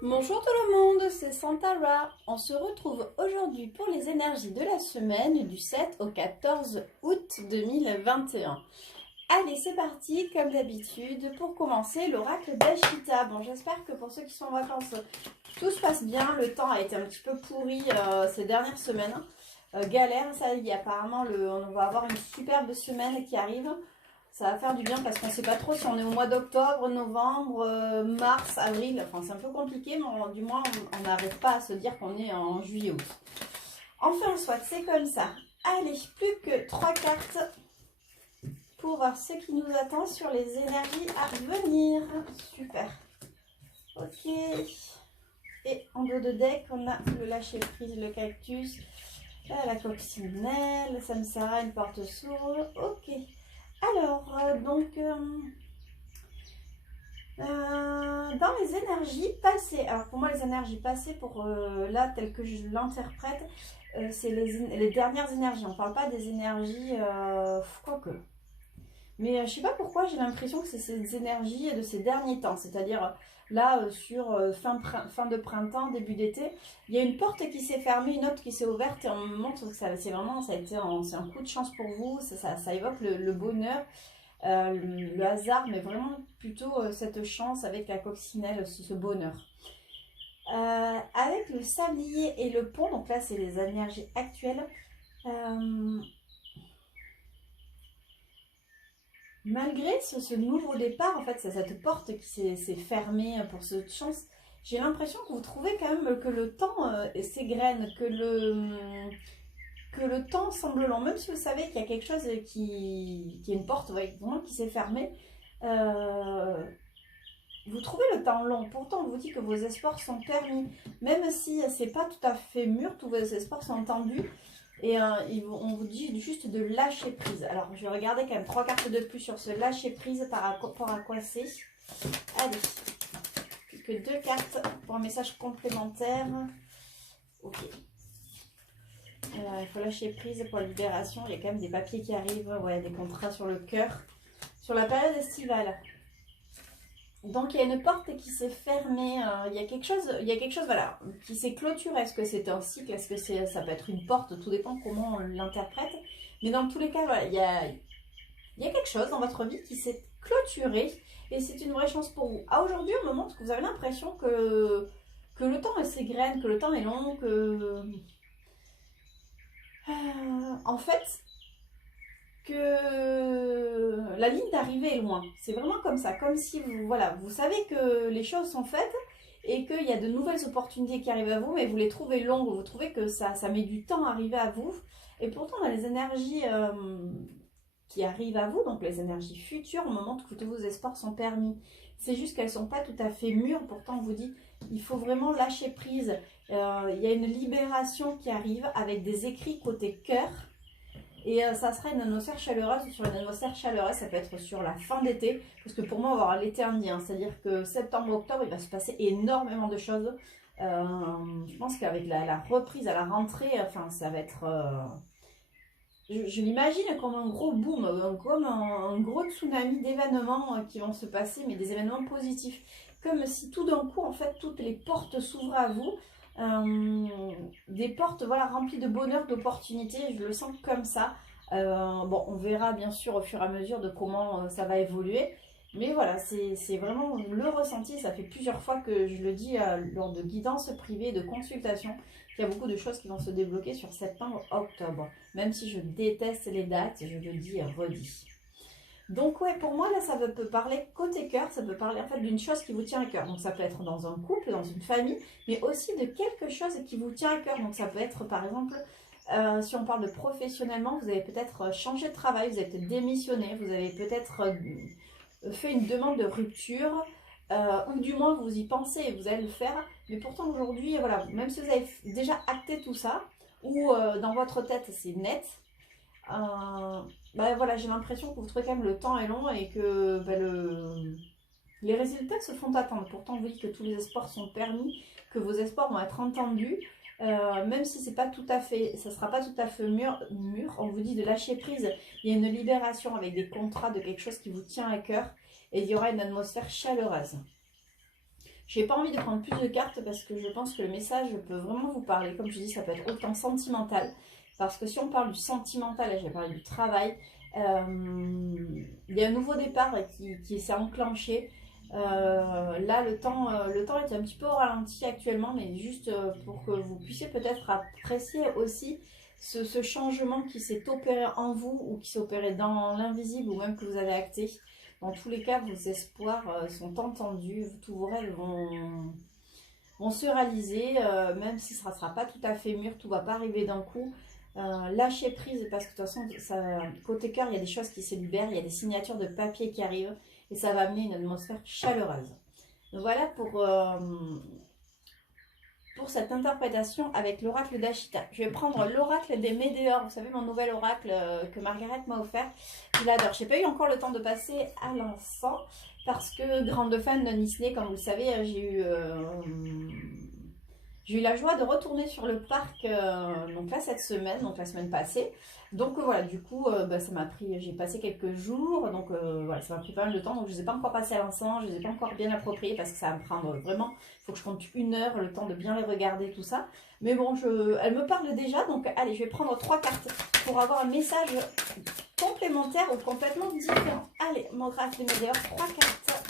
Bonjour tout le monde, c'est Santara. On se retrouve aujourd'hui pour les énergies de la semaine du 7 au 14 août 2021. Allez, c'est parti, comme d'habitude, pour commencer l'oracle d'Ashita. Bon, j'espère que pour ceux qui sont en vacances, tout se passe bien. Le temps a été un petit peu pourri ces dernières semaines. Galère, ça y est, apparemment, on va avoir une superbe semaine qui arrive. Ça va faire du bien parce qu'on ne sait pas trop si on est au mois d'octobre, novembre, mars, avril. Enfin, c'est un peu compliqué, mais du moins, on n'arrive pas à se dire qu'on est en juillet, août. Enfin, soit, c'est comme ça. Allez, plus que 3 cartes pour voir ce qui nous attend sur les énergies à venir. Super. Ok. Et en dos de deck, on a le lâcher-prise, le cactus, la coccinelle, le samsara, une porte sourde. Ok. Alors, dans les énergies passées, alors pour moi les énergies passées, pour là, telles que je l'interprète, c'est les dernières énergies. On ne parle pas des énergies, quoique. Mais je ne sais pas pourquoi j'ai l'impression que c'est ces énergies de ces derniers temps, c'est-à-dire là, sur fin de printemps, début d'été, il y a une porte qui s'est fermée, une autre qui s'est ouverte, et on me montre que c'est vraiment, c'est un coup de chance pour vous, ça évoque le bonheur, le hasard, mais vraiment plutôt cette chance avec la coccinelle, ce bonheur. Avec le sablier et le pont, donc là c'est les énergies actuelles, malgré ce nouveau départ, en fait, c'est cette porte qui s'est fermée pour cette chance, j'ai l'impression que vous trouvez quand même que le temps s'égrène, que le temps semble long, même si vous savez qu'il y a quelque chose qui est une porte, ouais, vraiment qui s'est fermée. Vous trouvez le temps long, pourtant on vous dit que vos espoirs sont permis, même si c'est pas tout à fait mûr, tous vos espoirs sont tendus, et on vous dit juste de lâcher prise. Alors je vais regarder quand même 3 cartes de plus sur ce lâcher prise par rapport à quoi c'est. Allez, plus que 2 cartes pour un message complémentaire. Ok. Il faut lâcher prise pour la libération, il y a quand même des papiers qui arrivent, ouais, des contrats sur le cœur, sur la période estivale. Donc il y a une porte qui s'est fermée, il y a quelque chose voilà, qui s'est clôturé. Est-ce que c'est un cycle, est-ce que ça peut être une porte, tout dépend comment on l'interprète. Mais dans tous les cas, voilà, il y a quelque chose dans votre vie qui s'est clôturé et c'est une vraie chance pour vous. À aujourd'hui, on me montre que vous avez l'impression que le temps s'égrène, que le temps est long, que... en fait, que la ligne d'arrivée est loin. C'est vraiment comme ça, comme si vous, voilà, vous savez que les choses sont faites et qu'il y a de nouvelles opportunités qui arrivent à vous, mais vous les trouvez longues, vous trouvez que ça met du temps à arriver à vous. Et pourtant, dans les énergies qui arrivent à vous, donc les énergies futures, au moment où tous vos espoirs sont permis. C'est juste qu'elles ne sont pas tout à fait mûres, pourtant on vous dit, il faut vraiment lâcher prise. Il y a une libération qui arrive avec des écrits côté cœur. Et ça sera une atmosphère chaleureuse. Sur une atmosphère chaleureuse, ça peut être sur la fin d'été, parce que pour moi, on va avoir l'été indien. C'est-à-dire que septembre-octobre, il va se passer énormément de choses. Je pense qu'avec la reprise à la rentrée, enfin, ça va être... je l'imagine comme un gros boom, comme un gros tsunami d'événements qui vont se passer, mais des événements positifs. Comme si tout d'un coup, en fait, toutes les portes s'ouvrent à vous. Des portes, voilà, remplies de bonheur, d'opportunités, je le sens comme ça. Bon, on verra bien sûr au fur et à mesure de comment ça va évoluer. Mais voilà, c'est vraiment le ressenti. Ça fait plusieurs fois que je le dis lors de guidance privée, de consultation, qu'il y a beaucoup de choses qui vont se débloquer sur septembre-octobre. Même si je déteste les dates, je le dis et redis. Donc ouais, pour moi, là, ça peut parler côté cœur, ça peut parler en fait d'une chose qui vous tient à cœur. Donc ça peut être dans un couple, dans une famille, mais aussi de quelque chose qui vous tient à cœur. Donc ça peut être par exemple, si on parle de professionnellement, vous avez peut-être changé de travail, vous êtes démissionné, vous avez peut-être fait une demande de rupture, ou du moins vous y pensez et vous allez le faire. Mais pourtant aujourd'hui, voilà, même si vous avez déjà acté tout ça, ou dans votre tête c'est net, bah voilà, j'ai l'impression que vous trouvez quand même le temps est long et que bah, les résultats se font attendre. Pourtant, vous dites que tous les espoirs sont permis, que vos espoirs vont être entendus, même si c'est pas tout à fait, ça sera pas tout à fait mûr. On vous dit de lâcher prise. Il y a une libération avec des contrats de quelque chose qui vous tient à cœur et il y aura une atmosphère chaleureuse. J'ai pas envie de prendre plus de cartes parce que je pense que le message peut vraiment vous parler. Comme je dis, ça peut être autant sentimental. Parce que si on parle du sentimental, là j'ai parlé du travail, il y a un nouveau départ qui s'est enclenché. Là, le temps est un petit peu au ralenti actuellement, mais juste pour que vous puissiez peut-être apprécier aussi ce changement qui s'est opéré en vous ou qui s'est opéré dans l'invisible ou même que vous avez acté. Dans tous les cas, vos espoirs sont entendus, tous vos rêves vont se réaliser, même si ça ne sera pas tout à fait mûr, tout ne va pas arriver d'un coup. Lâchez prise parce que de toute façon, côté cœur, il y a des choses qui se libèrent, il y a des signatures de papier qui arrivent et ça va amener une atmosphère chaleureuse. Donc voilà pour cette interprétation avec l'oracle d'Ashita. Je vais prendre l'oracle des Médéors, vous savez mon nouvel oracle que Margaret m'a offert. Je l'adore. Je n'ai pas eu encore le temps de passer à l'encens parce que grande fan de Disney, comme vous le savez, j'ai eu la joie de retourner sur le parc donc là cette semaine, donc la semaine passée. Donc voilà, du coup, ça m'a pris, j'ai passé quelques jours, donc voilà, ça m'a pris pas mal de temps. Donc je ne les ai pas encore passé à l'encens, je ne les ai pas encore bien appropriés parce que ça va me prendre vraiment, il faut que je compte 1 heure, le temps de bien les regarder, tout ça. Mais bon, elle me parle déjà, donc allez, je vais prendre 3 cartes pour avoir un message complémentaire ou complètement différent. Allez, mon oracle de Médéor, 3 cartes.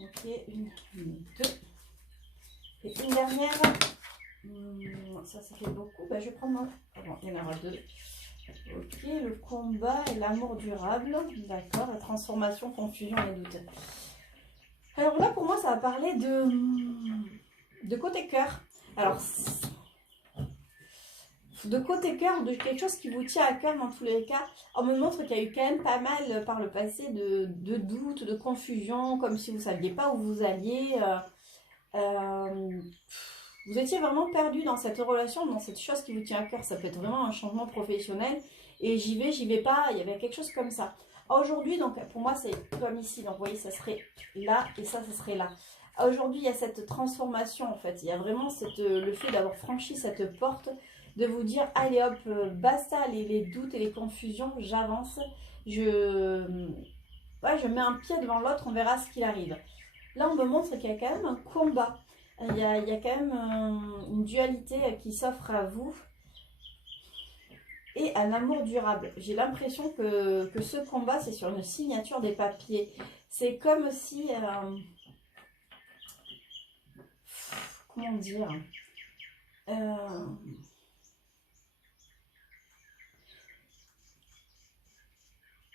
Ok, 1, 2. Et une dernière, ça fait beaucoup, je vais prendre, bon, il y en aura 2. Ok, le combat et l'amour durable, d'accord, la transformation, confusion et doute. Alors là, pour moi, ça va parler de côté cœur. Alors, de côté cœur, de quelque chose qui vous tient à cœur dans tous les cas. On me montre qu'il y a eu quand même pas mal par le passé de doutes, de confusion, comme si vous ne saviez pas où vous alliez. Vous étiez vraiment perdu dans cette relation, dans cette chose qui vous tient à cœur. Ça peut être vraiment un changement professionnel. Et j'y vais pas. Il y avait quelque chose comme ça. Aujourd'hui, donc pour moi, c'est comme ici. Donc vous voyez, ça serait là et ça serait là. Aujourd'hui, il y a cette transformation en fait. Il y a vraiment le fait d'avoir franchi cette porte, de vous dire, allez hop, basta les doutes et les confusions, j'avance. Je mets un pied devant l'autre, on verra ce qu'il arrive. Là, on me montre qu'il y a quand même un combat. Il y a quand même une dualité qui s'offre à vous et un amour durable. J'ai l'impression que ce combat, c'est sur une signature des papiers. C'est comme si... comment dire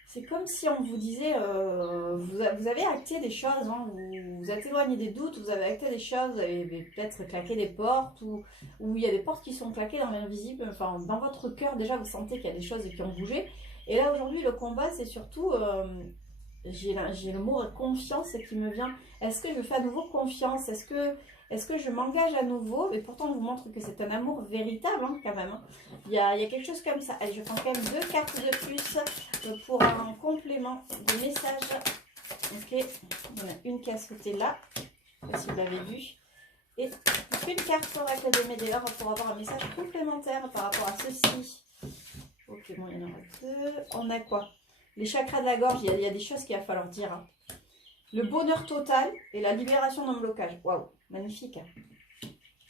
c'est comme si on vous disait, vous avez acté des choses, hein, vous vous êtes éloigné des doutes, vous avez acté des choses, vous avez peut-être claqué des portes, ou il y a des portes qui sont claquées dans l'invisible, enfin dans votre cœur déjà vous sentez qu'il y a des choses qui ont bougé. Et là aujourd'hui le combat c'est surtout, j'ai le mot confiance qui me vient. Est-ce que je fais à nouveau confiance? Est-ce que je m'engage à nouveau? Et pourtant on vous montre que c'est un amour véritable hein, quand même. Hein. Il y a quelque chose comme ça. Allez, je prends quand même 2 cartes de plus pour un complément de message. Ok, il y en a une qui a sauté là, si vous l'avez vu. Et une carte oracle de Médéor pour avoir un message complémentaire par rapport à ceci. Ok, bon, il y en aura 2. On a quoi? Les chakras de la gorge, il y a des choses qu'il va falloir dire. Hein. Le bonheur total et la libération d'un blocage. Waouh, magnifique.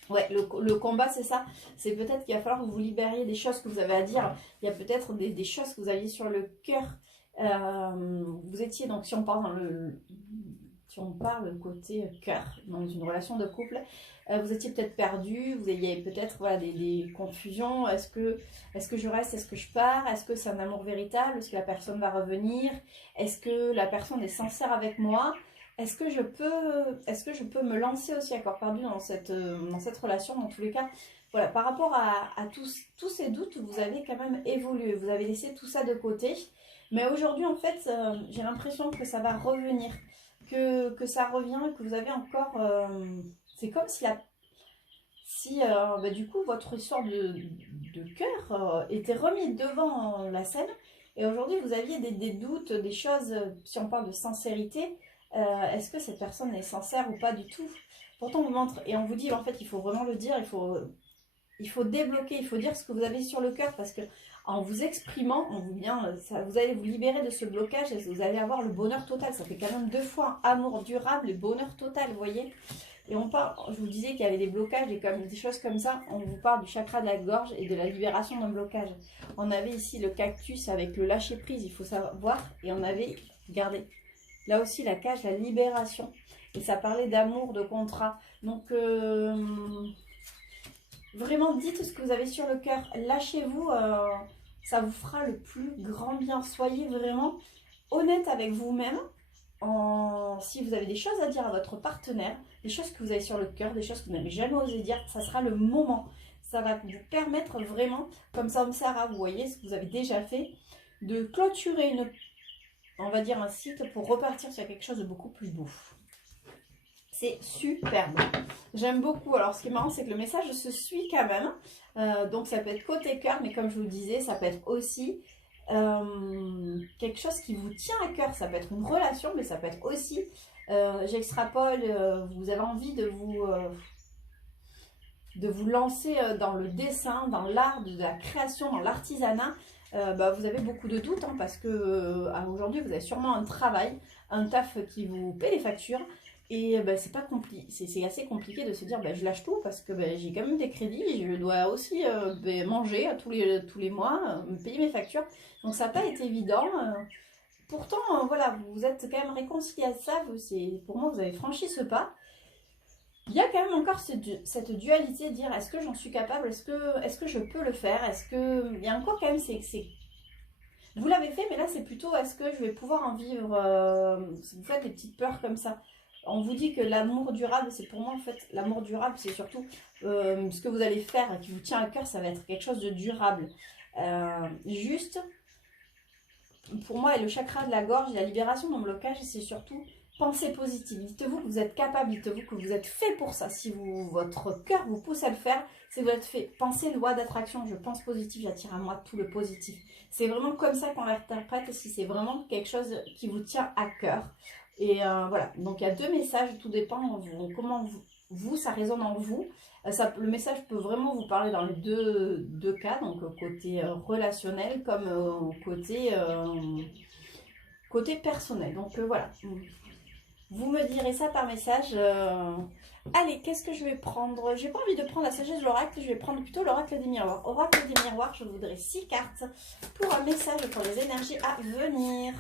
Ouais, le combat, c'est ça. C'est peut-être qu'il va falloir que vous libériez des choses que vous avez à dire. Il y a peut-être des choses que vous aviez sur le cœur. Vous étiez, donc si on parle côté cœur, dans une relation de couple, vous étiez peut-être perdu, vous aviez peut-être voilà, des confusions. Est-ce que je reste, est-ce que je pars, est-ce que c'est un amour véritable, est-ce que la personne va revenir, est-ce que la personne est sincère avec moi, est-ce que je peux me lancer aussi à corps perdu dans cette relation. Dans tous les cas, voilà, par rapport à tous ces doutes, vous avez quand même évolué, vous avez laissé tout ça de côté, mais aujourd'hui en fait j'ai l'impression que ça va revenir, que ça revient, que vous avez encore c'est comme si du coup votre histoire de cœur était remise devant la scène, et aujourd'hui vous aviez des doutes, des choses, si on parle de sincérité, est-ce que cette personne est sincère ou pas du tout? Pourtant on vous montre et on vous dit en fait il faut vraiment le dire, il faut débloquer, il faut dire ce que vous avez sur le cœur, parce que en vous exprimant, vous allez vous libérer de ce blocage et vous allez avoir le bonheur total. Ça fait quand même 2 fois amour durable et bonheur total, vous voyez. Et on parle, je vous disais qu'il y avait des blocages et comme des choses comme ça, on vous parle du chakra de la gorge et de la libération d'un blocage. On avait ici le cactus avec le lâcher prise, il faut savoir, et on avait, regardez, là aussi la cage, la libération. Et ça parlait d'amour, de contrat. Donc, vraiment, dites ce que vous avez sur le cœur. Lâchez-vous, ça vous fera le plus grand bien. Soyez vraiment honnête avec vous-même. Si vous avez des choses à dire à votre partenaire, des choses que vous avez sur le cœur, des choses que vous n'avez jamais osé dire, ça sera le moment. Ça va vous permettre vraiment, comme ça, Sarah, vous voyez ce que vous avez déjà fait, de clôturer on va dire un site pour repartir sur quelque chose de beaucoup plus beau. C'est superbe. J'aime beaucoup. Alors, ce qui est marrant, c'est que le message se suit quand même. Donc, ça peut être côté cœur, mais comme je vous le disais, ça peut être aussi quelque chose qui vous tient à cœur. Ça peut être une relation, mais ça peut être aussi, j'extrapole, vous avez envie de vous lancer dans le dessin, dans l'art, de la création, dans l'artisanat. Vous avez beaucoup de doutes, hein, parce que aujourd'hui, vous avez sûrement un travail, un taf qui vous paie les factures. Et c'est pas compliqué, c'est assez compliqué de se dire je lâche tout parce que j'ai quand même des crédits, je dois aussi manger tous les mois, payer mes factures. Donc ça n'a pas été évident. Pourtant, voilà, vous êtes quand même réconcilié à ça. Pour moi, vous avez franchi ce pas. Il y a quand même encore cette dualité de dire est-ce que j'en suis capable, est-ce que je peux le faire, il y a encore quand même vous l'avez fait, mais là c'est plutôt est-ce que je vais pouvoir en vivre. Vous faites des petites peurs comme ça. On vous dit que l'amour durable, c'est pour moi en fait, l'amour durable, c'est surtout ce que vous allez faire qui vous tient à cœur, ça va être quelque chose de durable. Juste, pour moi, le chakra de la gorge, la libération d'un blocage, c'est surtout pensée positive. Dites-vous que vous êtes capable, dites-vous que vous êtes fait pour ça. Si votre cœur vous pousse à le faire, c'est que vous êtes fait. Pensez loi d'attraction, je pense positif, j'attire à moi tout le positif. C'est vraiment comme ça qu'on l'interprète si c'est vraiment quelque chose qui vous tient à cœur. Et voilà, donc il y a 2 messages, tout dépend comment ça résonne en vous. Le message peut vraiment vous parler dans les deux cas, donc côté relationnel comme côté personnel. Donc voilà, vous me direz ça par message. Allez, qu'est-ce que je vais prendre? J'ai pas envie de prendre la sagesse de l'oracle, je vais prendre plutôt l'oracle des miroirs. Oracle des miroirs, je voudrais 6 cartes pour un message pour les énergies à venir.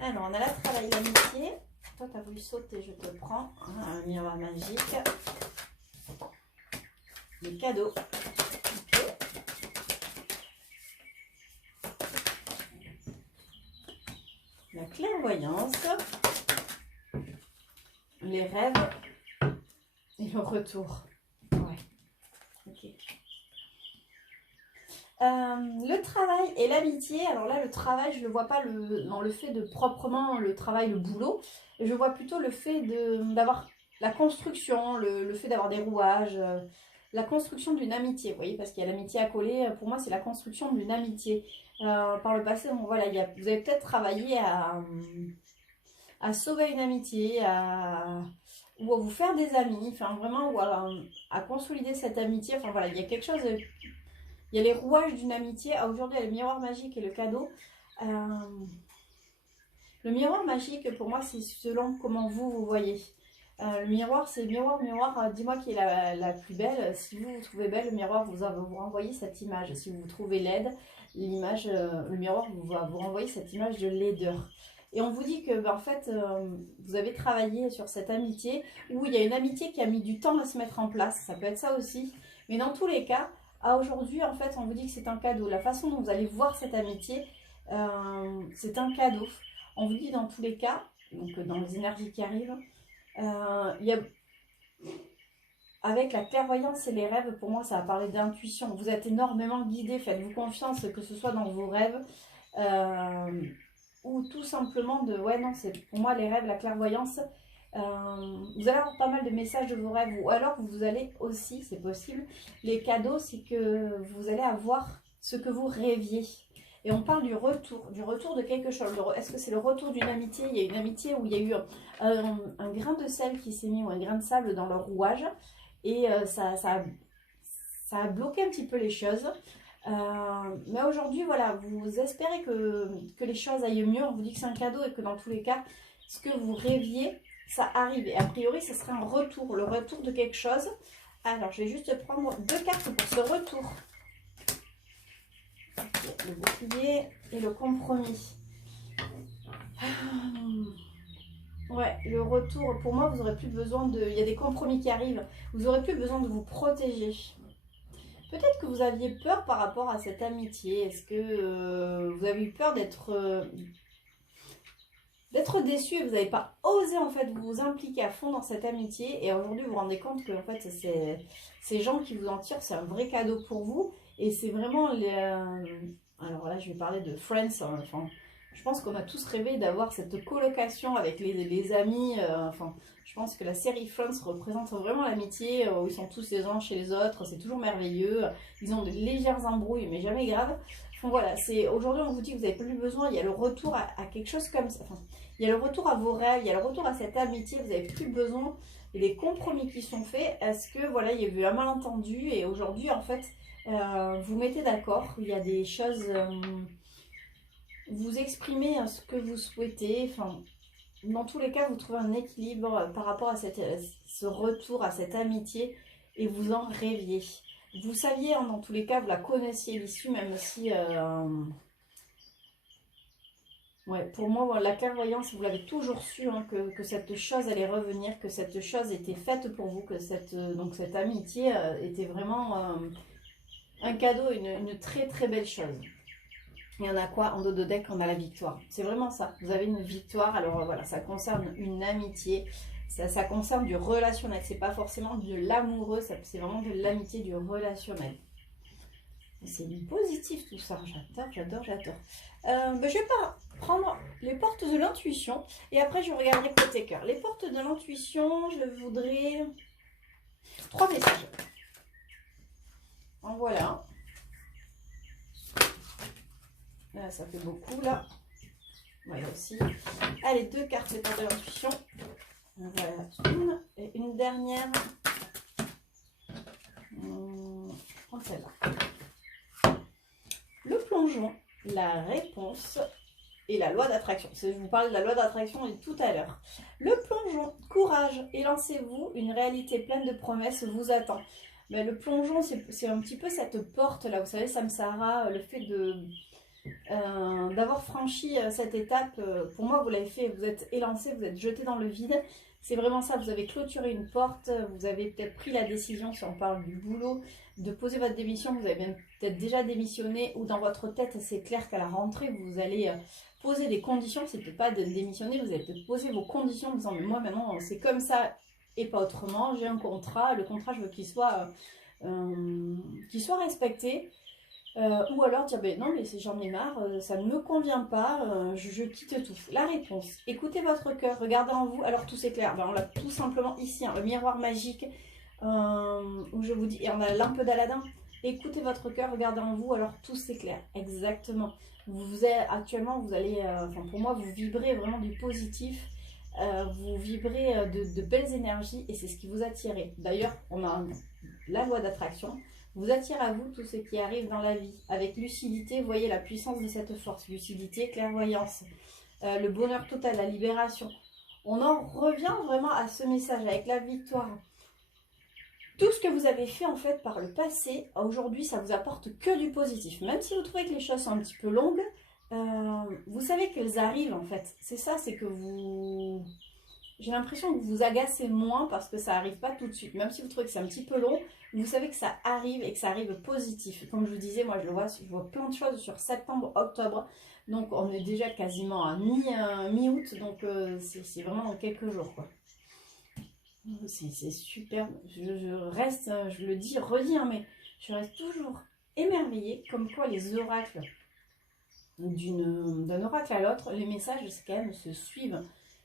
Alors, on a la travail, l'amitié. Toi, tu as voulu sauter, je te prends. Un miroir magique. Les cadeaux. Okay. La clairvoyance. Les rêves. Et le retour. Ouais. Ok. Le travail et l'amitié, alors là le travail je ne le vois pas dans le fait de proprement le travail, le boulot, je vois plutôt le fait d'avoir la construction, le fait d'avoir des rouages, la construction d'une amitié, vous voyez, parce qu'il y a l'amitié à coller, pour moi c'est la construction d'une amitié. Par le passé, bon, voilà, vous avez peut-être travaillé à sauver une amitié, ou à vous faire des amis, enfin vraiment, ou à consolider cette amitié, enfin voilà, il y a quelque chose... Il y a les rouages d'une amitié. Aujourd'hui, il y a le miroir magique et le cadeau. Le miroir magique, pour moi, c'est selon comment vous voyez. Le miroir, c'est miroir, dis-moi qui est la plus belle. Si vous vous trouvez belle, le miroir vous renvoyer cette image. Si vous vous trouvez laide, le miroir va vous renvoyer cette image de laideur. Et on vous dit que, en fait, vous avez travaillé sur cette amitié, où il y a une amitié qui a mis du temps à se mettre en place. Ça peut être ça aussi. Mais dans tous les cas, aujourd'hui, en fait, on vous dit que c'est un cadeau. La façon dont vous allez voir cette amitié, c'est un cadeau. On vous dit dans tous les cas, donc dans les énergies qui arrivent, avec la clairvoyance et les rêves, pour moi, ça va parler d'intuition. Vous êtes énormément guidé, faites-vous confiance, que ce soit dans vos rêves, ou tout simplement c'est pour moi les rêves, la clairvoyance. Vous allez avoir pas mal de messages de vos rêves, ou alors vous allez aussi, c'est possible, les cadeaux, c'est que vous allez avoir ce que vous rêviez. Et on parle du retour de quelque chose. Est-ce que c'est le retour d'une amitié? Il y a une amitié où il y a eu un grain de sel qui s'est mis, ou un grain de sable dans le rouage, et ça a bloqué un petit peu les choses. Mais aujourd'hui, voilà, vous espérez que les choses aillent mieux. On vous dit que c'est un cadeau et que dans tous les cas, ce que vous rêviez, ça arrive. Et a priori, ce serait un retour, le retour de quelque chose. Alors, je vais juste prendre 2 cartes pour ce retour. Le bouclier et le compromis. Ouais, le retour, pour moi, vous n'aurez plus besoin de... Il y a des compromis qui arrivent. Vous n'aurez plus besoin de vous protéger. Peut-être que vous aviez peur par rapport à cette amitié. Est-ce que vous avez eu peur d'être déçu et vous n'avez pas osé en fait vous impliquer à fond dans cette amitié. Et aujourd'hui, vous vous rendez compte que en fait, ces gens qui vous en tirent, c'est un vrai cadeau pour vous. Et c'est vraiment... Alors là, je vais parler de Friends. Enfin, je pense qu'on a tous rêvé d'avoir cette colocation avec les amis. Enfin, je pense que la série Friends représente vraiment l'amitié, où ils sont tous les uns chez les autres. C'est toujours merveilleux. Ils ont de légères embrouilles, mais jamais graves. Enfin, voilà, aujourd'hui, on vous dit que vous n'avez plus besoin. Il y a le retour à quelque chose comme ça. Enfin, il y a le retour à vos rêves, il y a le retour à cette amitié. Vous n'avez plus besoin. Et les compromis qui sont faits, est-ce que voilà, il y a eu un malentendu et aujourd'hui, en fait, vous mettez d'accord. Il y a des choses... vous exprimez ce que vous souhaitez. Enfin, dans tous les cas, vous trouvez un équilibre par rapport à ce retour, à cette amitié, et vous en rêviez. Vous saviez, hein, dans tous les cas, vous la connaissiez l'issue, même si... ouais, pour moi, la clairvoyance, vous l'avez toujours su, hein, que cette chose allait revenir, que cette chose était faite pour vous, que donc cette amitié était vraiment un cadeau, une très très belle chose. Il y en a quoi en dos de deck? On a la victoire. C'est vraiment ça. Vous avez une victoire. Alors voilà, ça concerne une amitié. Ça concerne du relationnel. C'est pas forcément de l'amoureux. C'est vraiment de l'amitié, du relationnel. C'est positif tout ça. J'adore, j'adore, j'adore. Je vais pas prendre les portes de l'intuition. Et après, je regarderai côté cœur. Les portes de l'intuition, je voudrais 3 messages. En voilà. Là, ça fait beaucoup, là. Voilà aussi. Allez, 2 cartes, les portes de l'intuition. Voilà, une. Et une dernière. Je prends celle-là. Le plongeon, la réponse et la loi d'attraction. Je vous parle de la loi d'attraction tout à l'heure. Le plongeon, courage, élancez-vous. Une réalité pleine de promesses vous attend. Mais le plongeon, c'est un petit peu cette porte-là. Vous savez, Samsara, le fait d'avoir franchi cette étape, pour moi vous l'avez fait, vous êtes élancé, vous êtes jeté dans le vide, c'est vraiment ça, vous avez clôturé une porte, vous avez peut-être pris la décision, si on parle du boulot, de poser votre démission, vous avez peut-être déjà démissionné, ou dans votre tête c'est clair qu'à la rentrée vous allez poser des conditions, c'est peut-être pas de démissionner, vous allez peut-être poser vos conditions en disant mais moi maintenant c'est comme ça et pas autrement, j'ai un contrat, le contrat je veux qu'il soit respecté. Ou alors dire ben non mais j'en ai marre, ça ne me convient pas, je quitte tout. La réponse, écoutez votre cœur, regardez en vous, alors tout c'est clair, ben, on l'a tout simplement ici, hein, le miroir magique, où je vous dis, et on a la lampe d'Aladin, écoutez votre cœur, regardez en vous, alors tout c'est clair, exactement. Actuellement, vous allez, enfin pour moi, vous vibrez vraiment du positif, vous vibrez de belles énergies et c'est ce qui vous attirez. D'ailleurs, on a la loi d'attraction. Vous attirez à vous tout ce qui arrive dans la vie. Avec lucidité, voyez la puissance de cette force. Lucidité, clairvoyance, le bonheur total, la libération. On en revient vraiment à ce message avec la victoire. Tout ce que vous avez fait en fait par le passé, aujourd'hui, ça vous apporte que du positif. Même si vous trouvez que les choses sont un petit peu longues, vous savez qu'elles arrivent en fait. C'est ça, c'est que vous... J'ai l'impression que vous agacez moins parce que ça n'arrive pas tout de suite. Même si vous trouvez que c'est un petit peu long, vous savez que ça arrive et que ça arrive positif. Comme je vous disais, moi je vois plein de choses sur septembre, octobre. Donc on est déjà quasiment à mi-août. Donc c'est vraiment dans quelques jours, quoi. C'est super. Je reste, je le dis, redis, hein, mais je reste toujours émerveillée comme quoi les oracles, d'un oracle à l'autre, les messages quand même se suivent.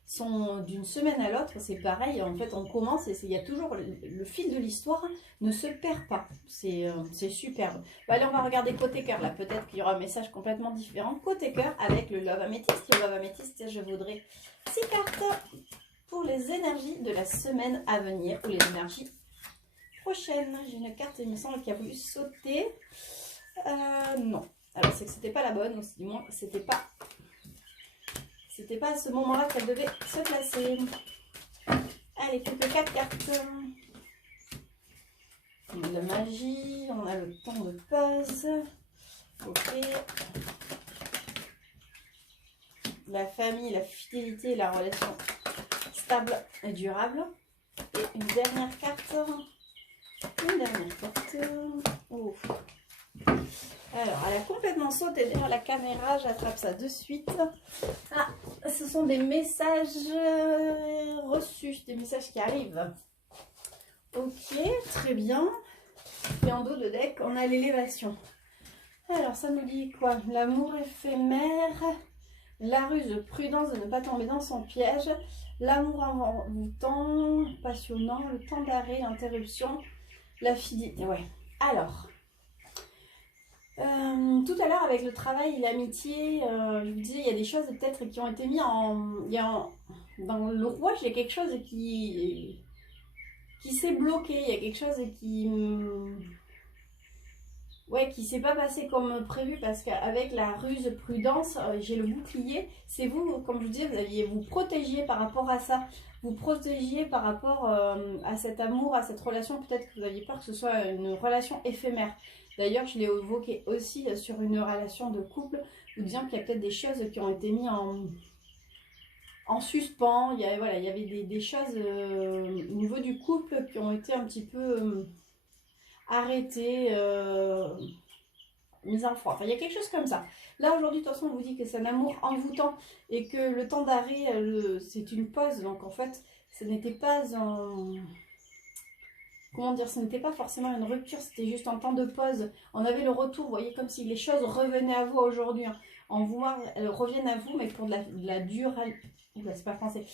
Sont d'une semaine à l'autre, c'est pareil, en fait on commence et il y a toujours le fil de l'histoire ne se perd pas, c'est superbe. Bon, allez, on va regarder côté cœur, là peut-être qu'il y aura un message complètement différent. Côté cœur avec le Love Améthyste. Le Love Améthyste, je voudrais 6 cartes pour les énergies de la semaine à venir ou les énergies prochaines. J'ai une carte, il me semble, qui a voulu sauter. Non. Alors c'est que c'était pas la bonne, ou du moins c'était pas à ce moment-là qu'elle devait se placer. Allez, plus que 4 cartes. La magie, on a le temps de pause. Ok. La famille, la fidélité, la relation stable et durable. Et une dernière carte. Une dernière carte. Oh. Alors, elle a complètement sauté derrière la caméra. J'attrape ça de suite. Ah, ce sont des messages reçus, des messages qui arrivent. Ok, très bien. Et en dos de deck, on a l'élévation. Alors, ça nous dit quoi? L'amour éphémère, la ruse, prudence de ne pas tomber dans son piège, l'amour envoûtant, passionnant, le temps d'arrêt, l'interruption, la fidélité. Ouais. Alors, tout à l'heure avec le travail et l'amitié, je vous disais, il y a des choses peut-être qui ont été mises dans le rouage, il y a quelque chose qui s'est bloqué, il y a quelque chose qui s'est pas passé comme prévu parce qu'avec la ruse prudence, j'ai le bouclier. C'est vous, comme je vous disais, vous alliez vous protéger par rapport à ça. Vous protégiez par rapport à cet amour, à cette relation. Peut-être que vous aviez peur que ce soit une relation éphémère. D'ailleurs, je l'ai évoqué aussi sur une relation de couple, vous disant qu'il y a peut-être des choses qui ont été mises en suspens. Il y avait des choses au niveau du couple qui ont été un petit peu arrêtées, mise en froid. Enfin, il y a quelque chose comme ça. Là, aujourd'hui, de toute façon, on vous dit que c'est un amour envoûtant et que le temps d'arrêt, c'est une pause. Donc, en fait, ce n'était pas un... Comment dire, ce n'était pas forcément une rupture, c'était juste un temps de pause. On avait le retour, vous voyez, comme si les choses revenaient à vous aujourd'hui. Hein. En vouloir, elles reviennent à vous, mais pour de la dure... Oula, c'est pas français.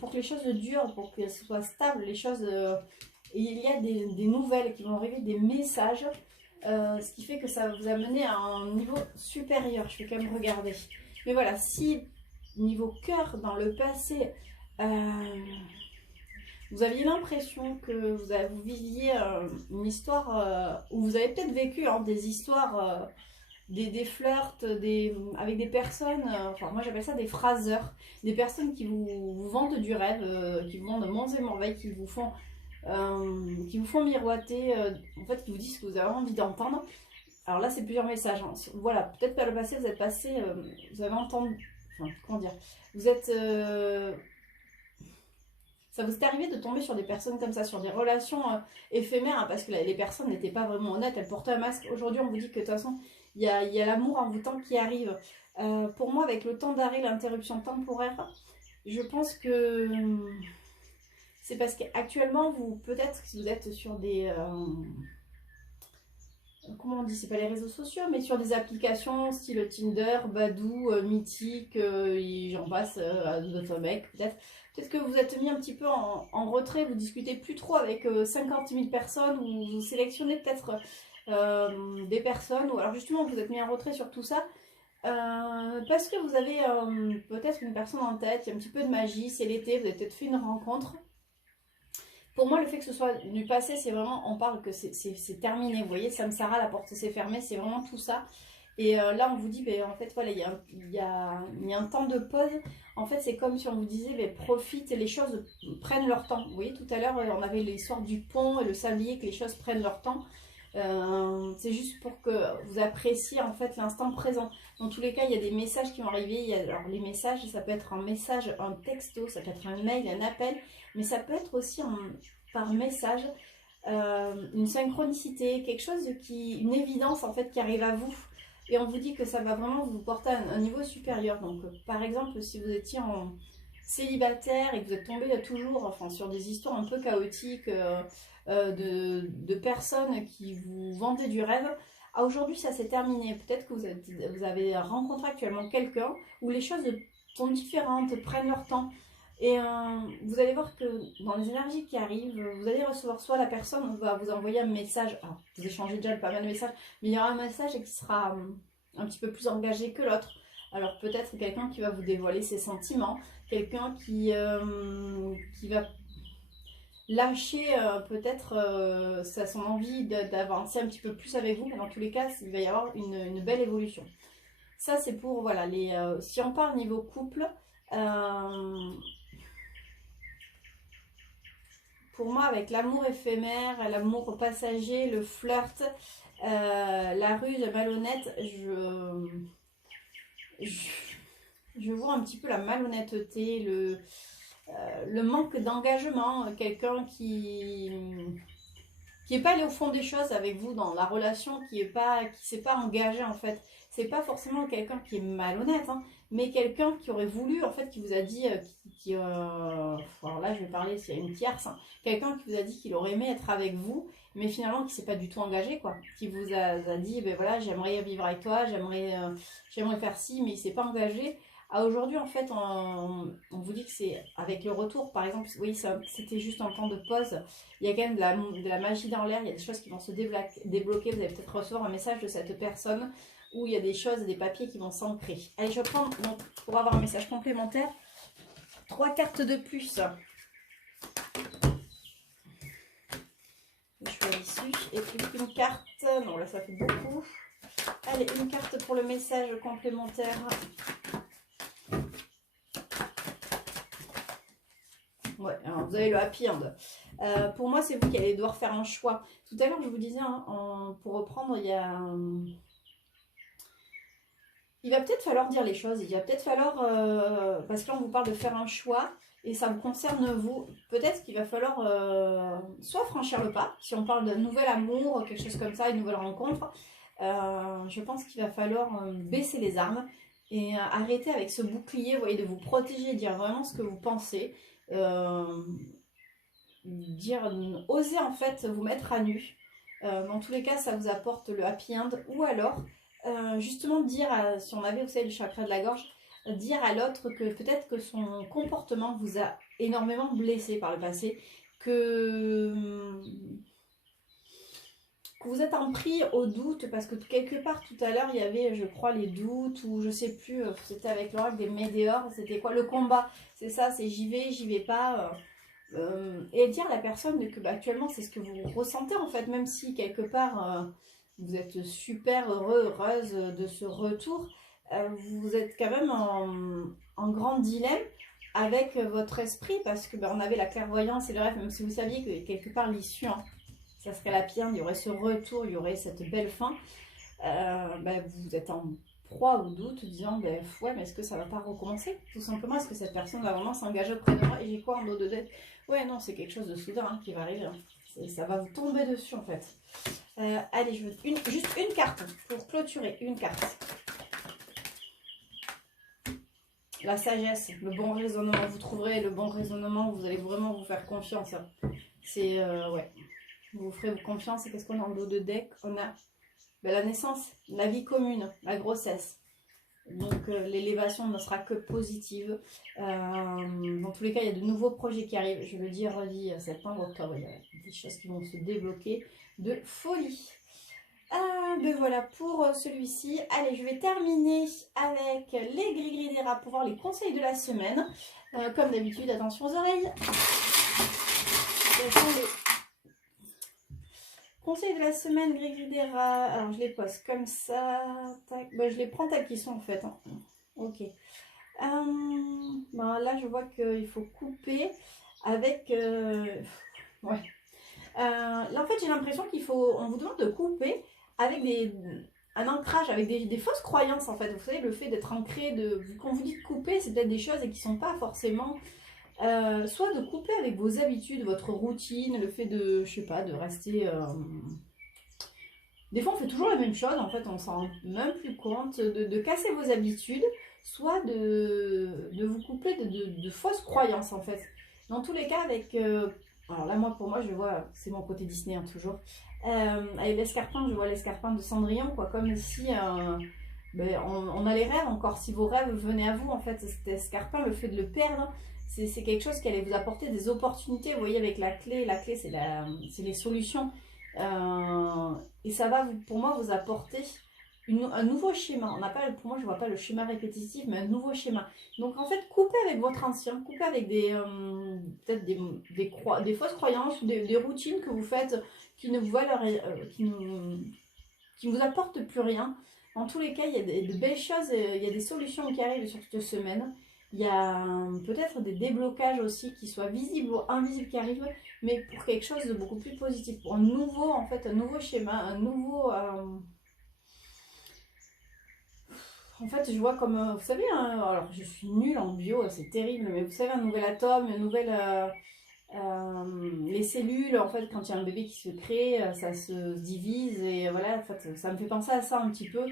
Pour que les choses durent, pour que ce soit stable, les choses... il y a des nouvelles qui vont arriver, des messages, ce qui fait que ça va vous amener à un niveau supérieur. Je vais quand même regarder. Mais voilà, si niveau cœur, dans le passé... vous aviez l'impression que vous viviez une histoire où vous avez peut-être vécu des histoires, des flirts avec des personnes, enfin moi j'appelle ça des phraseurs, des personnes qui vous vendent du rêve, qui vous vendent monts et merveilles, qui vous font miroiter, en fait qui vous disent ce que vous avez envie d'entendre. Alors là c'est plusieurs messages, hein. Voilà, peut-être par le passé vous êtes passé, vous avez entendu, enfin, comment dire, vous êtes... ça vous est arrivé de tomber sur des personnes comme ça, sur des relations éphémères, hein, parce que les personnes n'étaient pas vraiment honnêtes, elles portaient un masque. Aujourd'hui, on vous dit que de toute façon, il y a l'amour envoûtant qui arrive. Pour moi, avec le temps d'arrêt, l'interruption temporaire, je pense que c'est parce qu'actuellement, peut-être que vous êtes sur des... comment on dit, c'est pas les réseaux sociaux, mais sur des applications style Tinder, Badoo, Mythique, j'en passe, d'autres mecs peut-être. Peut-être que vous êtes mis un petit peu en retrait, vous discutez plus trop avec 50 000 personnes, ou vous sélectionnez peut-être des personnes, ou alors justement vous êtes mis en retrait sur tout ça, parce que vous avez peut-être une personne en tête, il y a un petit peu de magie, c'est l'été, vous avez peut-être fait une rencontre. Pour moi, le fait que ce soit du passé, c'est vraiment, on parle que c'est terminé. Vous voyez, Samsara, la porte s'est fermée, c'est vraiment tout ça. Et là, on vous dit, ben, en fait, voilà, il y a un temps de pause. En fait, c'est comme si on vous disait, ben, profite, les choses prennent leur temps. Vous voyez, tout à l'heure, on avait l'histoire du pont et le sablier, que les choses prennent leur temps. C'est juste pour que vous appréciez, en fait, l'instant présent. Dans tous les cas, il y a des messages qui vont arriver. Alors, les messages, ça peut être un message, un texto, ça peut être un mail, un appel. Mais ça peut être aussi par message, une synchronicité, quelque chose une évidence en fait qui arrive à vous. Et on vous dit que ça va vraiment vous porter à un niveau supérieur. Donc par exemple, si vous étiez en célibataire et que vous êtes tombé toujours sur des histoires un peu chaotiques de personnes qui vous vendaient du rêve, aujourd'hui ça s'est terminé. Peut-être que vous avez rencontré actuellement quelqu'un où les choses sont différentes, prennent leur temps. Et vous allez voir que dans les énergies qui arrivent, vous allez recevoir soit la personne va vous envoyer un message, alors vous échangez déjà pas mal de messages, mais il y aura un message qui sera un petit peu plus engagé que l'autre. Alors peut-être quelqu'un qui va vous dévoiler ses sentiments, quelqu'un qui va lâcher peut-être son envie d'avancer un petit peu plus avec vous, mais dans tous les cas, il va y avoir une belle évolution. Ça, c'est pour, voilà, si on parle niveau couple, pour moi, avec l'amour éphémère, l'amour passager, le flirt, la ruse, la malhonnête, je vois un petit peu la malhonnêteté, le manque d'engagement, quelqu'un qui n'est pas allé au fond des choses avec vous dans la relation, qui s'est pas engagé en fait. C'est pas forcément quelqu'un qui est malhonnête, hein, mais quelqu'un qui aurait voulu, en fait, qui vous a dit, alors là je vais parler s'il y a une tierce, hein, quelqu'un qui vous a dit qu'il aurait aimé être avec vous, mais finalement qui s'est pas du tout engagé, quoi. Qui vous a dit, ben voilà, j'aimerais vivre avec toi, j'aimerais faire ci, mais il s'est pas engagé. Aujourd'hui, en fait, on vous dit que c'est avec le retour, par exemple, oui, c'était juste un temps de pause. Il y a quand même de la magie dans l'air, il y a des choses qui vont se débloquer. Vous allez peut-être recevoir un message de cette personne où il y a des choses, des papiers qui vont s'ancrer. Allez, je prends, donc, pour avoir un message complémentaire, 3 cartes de plus. Je choisis ici. Et puis une carte. Non, là, ça fait beaucoup. Allez, une carte pour le message complémentaire. Ouais, alors vous avez le happy end. Pour moi, c'est vous qui allez devoir faire un choix. Tout à l'heure, je vous disais, hein, pour reprendre, il va peut-être falloir dire les choses. Il va peut-être falloir, parce que là, on vous parle de faire un choix et ça vous concerne vous. Peut-être qu'il va falloir soit franchir le pas, si on parle d'un nouvel amour, quelque chose comme ça, une nouvelle rencontre. Je pense qu'il va falloir baisser les armes et arrêter avec ce bouclier, vous voyez, de vous protéger, dire vraiment ce que vous pensez. Oser en fait vous mettre à nu. Dans tous les cas, ça vous apporte le happy end. Ou alors, justement dire, si on avait, vous savez, le chakra de la gorge, dire à l'autre que peut-être que son comportement vous a énormément blessé par le passé, que vous êtes en pris au doute, parce que quelque part tout à l'heure il y avait, je crois, les doutes, ou je sais plus, c'était avec l'oracle des météores, c'était quoi, le combat, c'est ça, c'est j'y vais pas, et dire à la personne que actuellement c'est ce que vous ressentez en fait, même si quelque part vous êtes super heureuse de ce retour, vous êtes quand même en grand dilemme avec votre esprit, parce que on avait la clairvoyance et le rêve, même si vous saviez que quelque part l'issue, hein, ça serait la pire, il y aurait ce retour, il y aurait cette belle fin, vous êtes en proie au doute, disant ouais, mais est-ce que ça va pas recommencer, tout simplement, est-ce que cette personne va vraiment s'engager auprès de moi, et j'ai quoi en dos de tête, ouais, non, c'est quelque chose de soudain qui va arriver, hein. Ça va vous tomber dessus en fait. Allez, je veux juste une carte pour clôturer, une carte. La sagesse, le bon raisonnement, vous trouverez le bon raisonnement, vous allez vraiment vous faire confiance, hein. C'est, ouais, vous ferez confiance. Et qu'est-ce qu'on a en dos de deck? On a la naissance, la vie commune, la grossesse. Donc l'élévation ne sera que positive. Dans tous les cas, il y a de nouveaux projets qui arrivent. Je le dis et redis, septembre, octobre, il y a des choses qui vont se débloquer de folie. Voilà pour celui-ci. Allez, je vais terminer avec les gris-gris des rats pour voir les conseils de la semaine. Comme d'habitude, attention aux oreilles. Quels sont les conseils de la semaine, gris-gris des rats? Alors, je les pose comme ça. Tac. Je les prends tels qu'ils sont en fait, hein. Ok. Là, je vois qu'il faut couper avec... ouais. Là, en fait, j'ai l'impression on vous demande de couper avec un ancrage, avec des fausses croyances, en fait. Vous savez, le fait d'être ancré, quand vous dites couper, c'est peut-être des choses qui ne sont pas forcément... soit de couper avec vos habitudes, votre routine, le fait de, je sais pas, de rester... Des fois, on fait toujours la même chose, en fait, on s'en rend même plus compte, de casser vos habitudes, soit de vous couper de fausses croyances, en fait. Dans tous les cas, avec... alors là, pour moi, je vois, c'est mon côté Disney, hein, toujours. Avec l'escarpin, je vois l'escarpin de Cendrillon, quoi, comme si on a les rêves, encore si vos rêves venaient à vous, en fait, cet escarpin, le fait de le perdre, c'est quelque chose qui allait vous apporter des opportunités. Vous voyez, avec la clé, c'est les solutions. Et ça va, pour moi, vous apporter un nouveau schéma. On n'a pas, pour moi, je ne vois pas le schéma répétitif, mais un nouveau schéma. Donc, en fait, coupez avec votre ancien, coupez avec peut-être des fausses croyances ou des routines que vous faites qui ne vous valent, qui ne vous apportent plus rien. En tous les cas, il y a de belles choses, il y a des solutions qui arrivent sur cette semaine. Il y a peut-être des déblocages aussi qui soient visibles ou invisibles qui arrivent, mais pour quelque chose de beaucoup plus positif, pour un nouveau, en fait, un nouveau schéma, un nouveau... En fait, je vois comme, vous savez, hein, alors je suis nulle en bio, c'est terrible, mais vous savez, un nouvel atome, une nouvelle... les cellules, en fait, quand il y a un bébé qui se crée, ça se divise et voilà, en fait, ça me fait penser à ça un petit peu.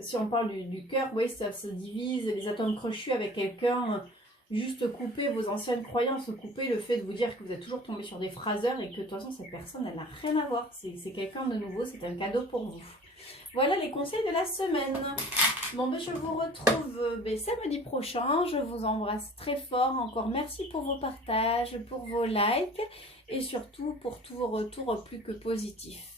Si on parle du cœur, oui, ça se divise, les atomes crochus avec quelqu'un, juste couper vos anciennes croyances, couper le fait de vous dire que vous êtes toujours tombé sur des phraseurs et que de toute façon, cette personne, elle n'a rien à voir. C'est quelqu'un de nouveau, c'est un cadeau pour vous. Voilà les conseils de la semaine. Bon, ben, je vous retrouve samedi prochain. Je vous embrasse très fort. Encore merci pour vos partages, pour vos likes et surtout pour tous vos retours plus que positifs.